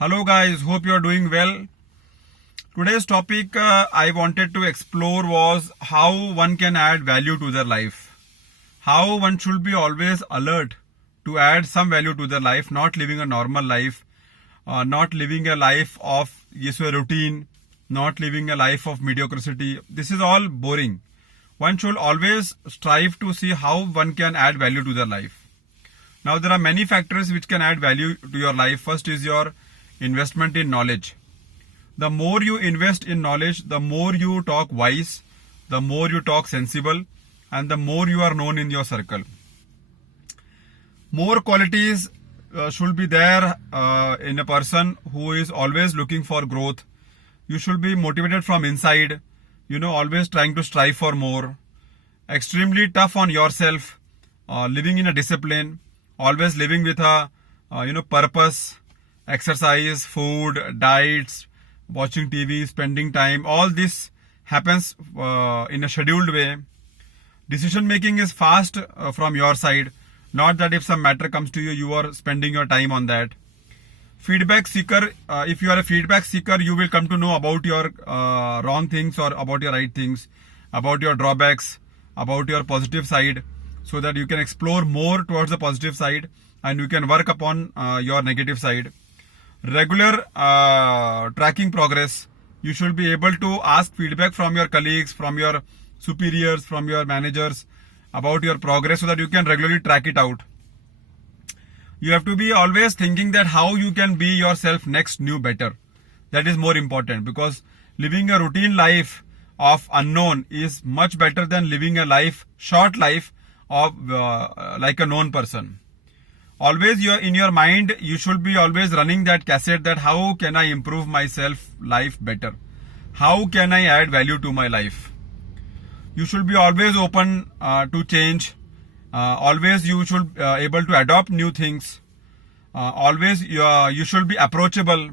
Hello guys, hope you are doing well. Today's topic I wanted to explore was how one can add value to their life. How one should be always alert to add some value to their life, not living a normal life, not living a life of a routine, not living a life of mediocrity. This is all boring. One should always strive to see how one can add value to their life. Now there are many factors which can add value to your life. First is your investment in knowledge. The more you invest in knowledge, the more you talk wise, the more you talk sensible, and the more you are known in your circle. More qualities should be there in a person who is always looking for growth. You should be motivated from inside, always trying to strive for more. Extremely tough on yourself, living in a discipline, always living with a purpose. Exercise, food, diets, watching TV, spending time, all this happens in a scheduled way. Decision making is fast from your side. Not that if some matter comes to you, you are spending your time on that. Feedback seeker, if you are a feedback seeker, you will come to know about your wrong things or about your right things, about your drawbacks, about your positive side, so that you can explore more towards the positive side and you can work upon your negative side. Regular tracking progress. You should be able to ask feedback from your colleagues, from your superiors, from your managers about your progress so that you can regularly track it out. You have to be always thinking that how you can be yourself next, new, better. That is more important, because living a routine life of unknown is much better than living a life, short life of like a known person. Always in your mind, you should be always running that cassette that how can I improve myself life better? How can I add value to my life? You should be always open to change. Always you should able to adopt new things. Always you should be approachable.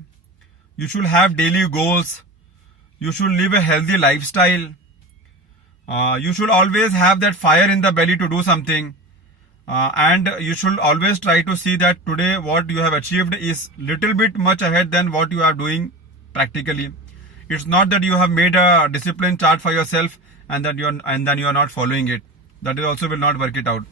You should have daily goals. You should live a healthy lifestyle. You should always have that fire in the belly to do something. And you should always try to see that today what you have achieved is little bit much ahead than what you are doing practically. It's not that you have made a discipline chart for yourself and then you are not following it. That also will not work it out.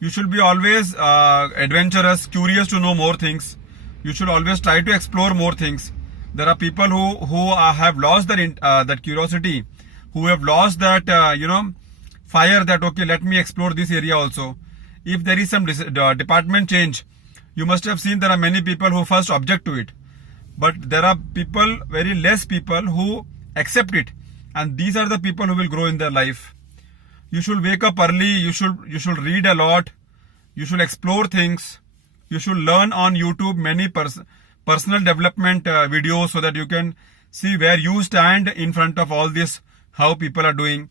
You should be always adventurous, curious to know more things. You should always try to explore more things. There are people who have lost that curiosity, who have lost that fire, that okay, let me explore this area also. If there is some department change, you must have seen there are many people who first object to it, but there are people, very less people, who accept it, and these are the people who will grow in their life. You should wake up early. You should read a lot. You should explore things. You should learn on YouTube many personal development videos so that you can see where you stand in front of all this, how people are doing.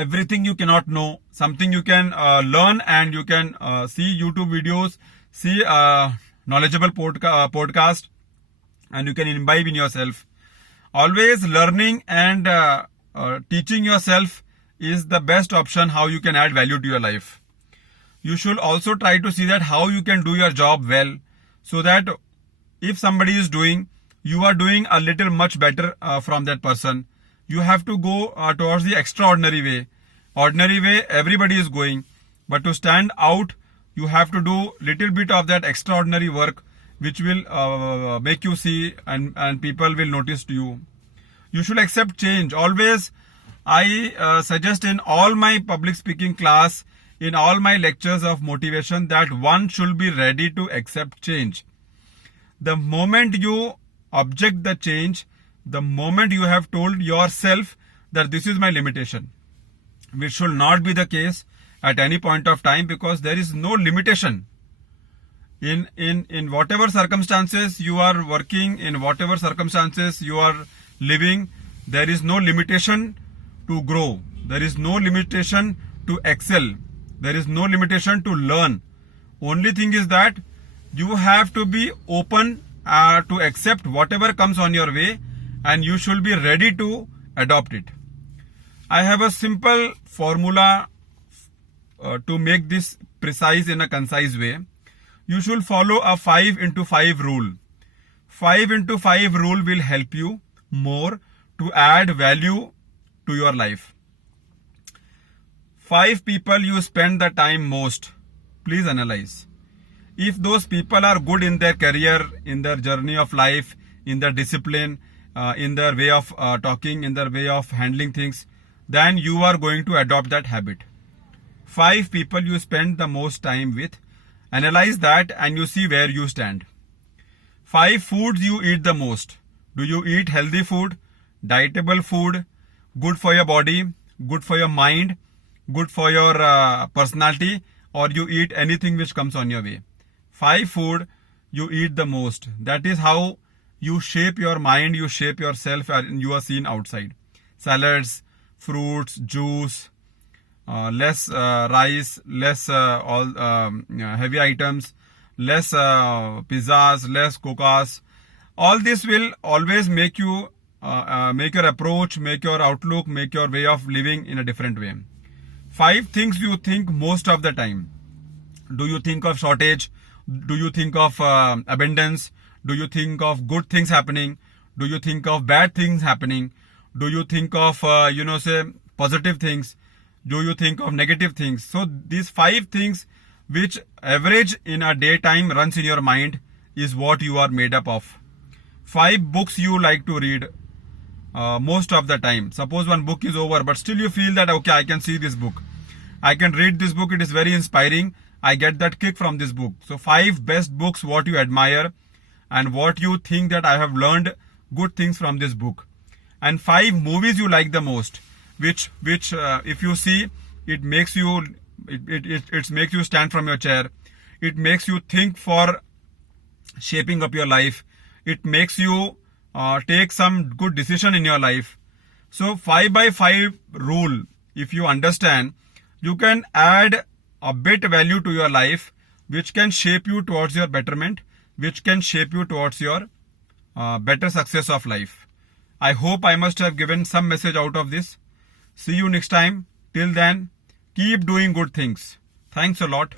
Everything you cannot know, something you can learn, and you can see YouTube videos, see knowledgeable podcast, and you can imbibe in yourself. Always learning and teaching yourself is the best option how you can add value to your life. You should also try to see that how you can do your job well, so that if somebody is doing, you are doing a little much better from that person. You have to go towards the extraordinary way. Ordinary way, everybody is going. But to stand out, you have to do little bit of that extraordinary work, which will make you see and people will notice to you. You should accept change. Always, I suggest in all my public speaking class, in all my lectures of motivation, that one should be ready to accept change. The moment you object the change, the moment you have told yourself that this is my limitation, which should not be the case at any point of time, because there is no limitation. In whatever circumstances you are working, in whatever circumstances you are living, there is no limitation to grow. There is no limitation to excel. There is no limitation to learn. Only thing is that you have to be open to accept whatever comes on your way, and you should be ready to adopt it. I have a simple formula to make this precise in a concise way. You should follow a 5 into 5 rule. 5 into 5 rule will help you more to add value to your life. 5 people you spend the time most. Please analyze. If those people are good in their career, in their journey of life, in their discipline, in their way of talking, in their way of handling things, then you are going to adopt that habit. 5 people you spend the most time with. Analyze that and you see where you stand. 5 foods you eat the most. Do you eat healthy food, dietable food, good for your body, good for your mind, good for your personality, or you eat anything which comes on your way? 5 food you eat the most. That is how you shape your mind, you shape yourself, and you are seen outside. Salads, fruits, juice, less rice, less heavy items, less pizzas, less cocas. All this will always make you make your approach, make your outlook, make your way of living in a different way. 5 things you think most of the time. Do you think of shortage? Do you think of abundance? Do you think of good things happening? Do you think of bad things happening? Do you think of say positive things? Do you think of negative things? So these 5 things which average in a daytime runs in your mind is what you are made up of. 5 books you like to read most of the time. Suppose one book is over, but still you feel that, okay, I can see this book. I can read this book. It is very inspiring. I get that kick from this book. So 5 best books, what you admire and what you think that I have learned good things from this book. And 5 movies you like the most, which if you see, it makes you, it makes you stand from your chair. It makes you think for shaping up your life. It makes you take some good decision in your life. So 5 by 5 rule, if you understand, you can add a bit value to your life, which can shape you towards your betterment, which can shape you towards your better success of life. I hope I must have given some message out of this. See you next time. Till then, keep doing good things. Thanks a lot.